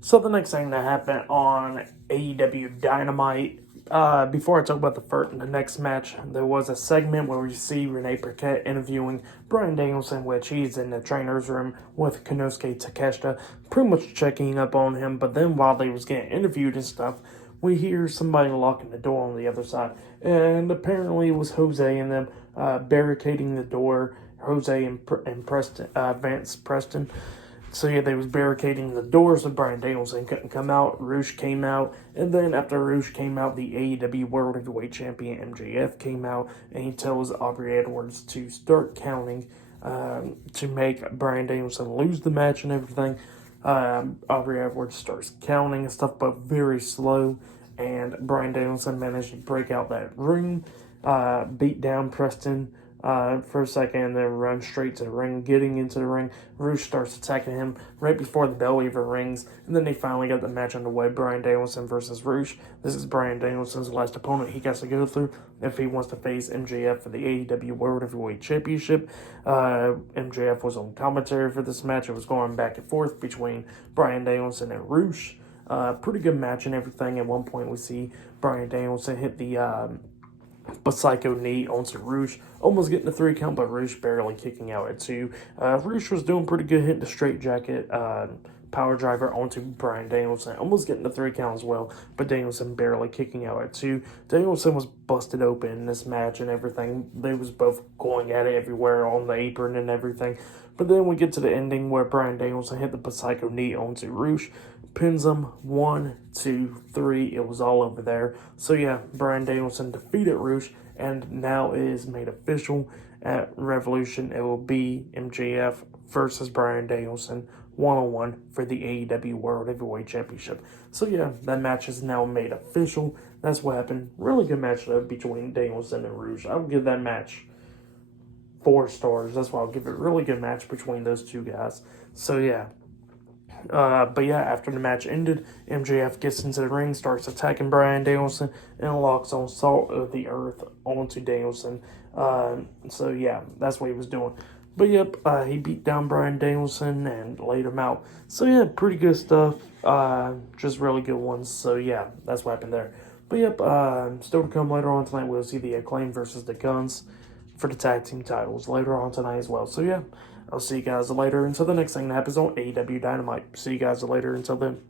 So the next thing that happened on AEW Dynamite, before I talk about the next match, there was a segment where we see Renee Paquette interviewing Bryan Danielson, which he's in the trainer's room with Konosuke Takeshita, pretty much checking up on him. But then while they was getting interviewed and stuff, we hear somebody locking the door on the other side, and apparently it was Jose and them barricading the door. Jose and Preston, Vance Preston. So yeah, they was barricading the doors so Bryan Danielson couldn't come out. Roosh came out, and then after Roosh came out, the AEW World Heavyweight Champion MJF came out, and he tells Aubrey Edwards to start counting to make Bryan Danielson lose the match and everything. Aubrey Edwards starts counting and stuff, but very slow, and Bryan Danielson managed to break out that room, beat down Preston for a second, and then run straight to the ring. Getting into the ring, Roosh starts attacking him right before the bell even rings, and then they finally got the match underway. Bryan Danielson versus Roosh. This is Bryan Danielson's last opponent he has to go through if he wants to face MJF for the AEW World Heavyweight Championship. MJF was on commentary for this match. It was going back and forth between Bryan Danielson and Roosh. Pretty good match and everything. At one point, we see Bryan Danielson hit the Psycho knee onto Roosh, almost getting the 3 count, but Roosh barely kicking out at 2. Roosh was doing pretty good, hitting the straight jacket, power driver onto Bryan Danielson, almost getting the 3 count as well, but Danielson barely kicking out at 2. Danielson was busted open in this match and everything. They was both going at it everywhere on the apron and everything. But then we get to the ending where Bryan Danielson hit the Psycho knee onto Roosh, pins him 1, 2, 3. It was all over there. So yeah, Bryan Danielson defeated Roosh, and now it is made official at Revolution. It will be MJF versus Bryan Danielson 1-on-1 for the AEW World Heavyweight Championship. So yeah, that match is now made official. That's what happened. Really good match though between Danielson and Roosh. I would give that match 4 stars. That's why I'll give it a really good match between those two guys. So yeah. But yeah, after the match ended, MJF gets into the ring, starts attacking Bryan Danielson, and locks on Salt of the Earth onto Danielson. So yeah, that's what he was doing. But yep, he beat down Bryan Danielson and laid him out. So yeah, pretty good stuff. Just really good ones. So yeah, that's what happened there. But yep, still to come later on tonight, we'll see the Acclaim versus the Guns for the tag team titles later on tonight as well. So yeah, I'll see you guys later until the next thing that happens on AEW Dynamite. See you guys later until then.